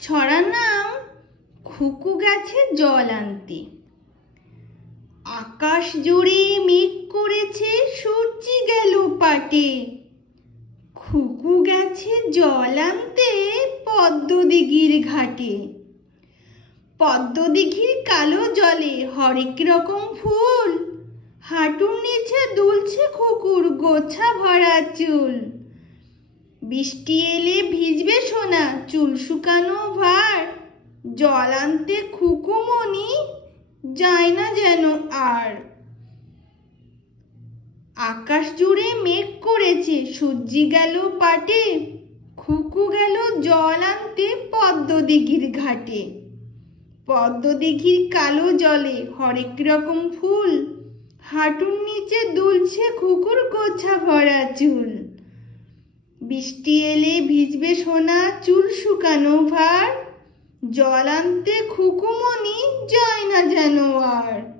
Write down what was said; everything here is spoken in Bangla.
ছড়ার নাম খুকু গেছে জল আনতে। আকাশ জুড়ে মেঘ করেছে, সূর্যি গেল পাটে। খুকু গেছে জল আনতে পদ্মদিঘির ঘাটে। পদ্মদিঘির কালো জলে হরেক রকম ফুল, হাঁটুর নিচে দুলছে খুকুর গোছা ভরা চুল। বৃষ্টি এলে ভিজবে সোনা, চুল শুকানো ভার। জল আনতে খুকুমণি যায় না যেন আর। আকাশ জুড়ে মেঘ করেছে, সূর্যি গেল পাটে। খুকু গেল জল আনতে পদ্মদিঘির ঘাটে। পদ্মদিঘির কালো জলে হরেক রকম ফুল, হাঁটুর নিচে দুলছে খুকুর গোছা ভরা চুল। বৃষ্টি এলে ভিজবে সোনা, চুল শুকানো ভার। জল আনতে খুকুমণি যায় না যেন আর।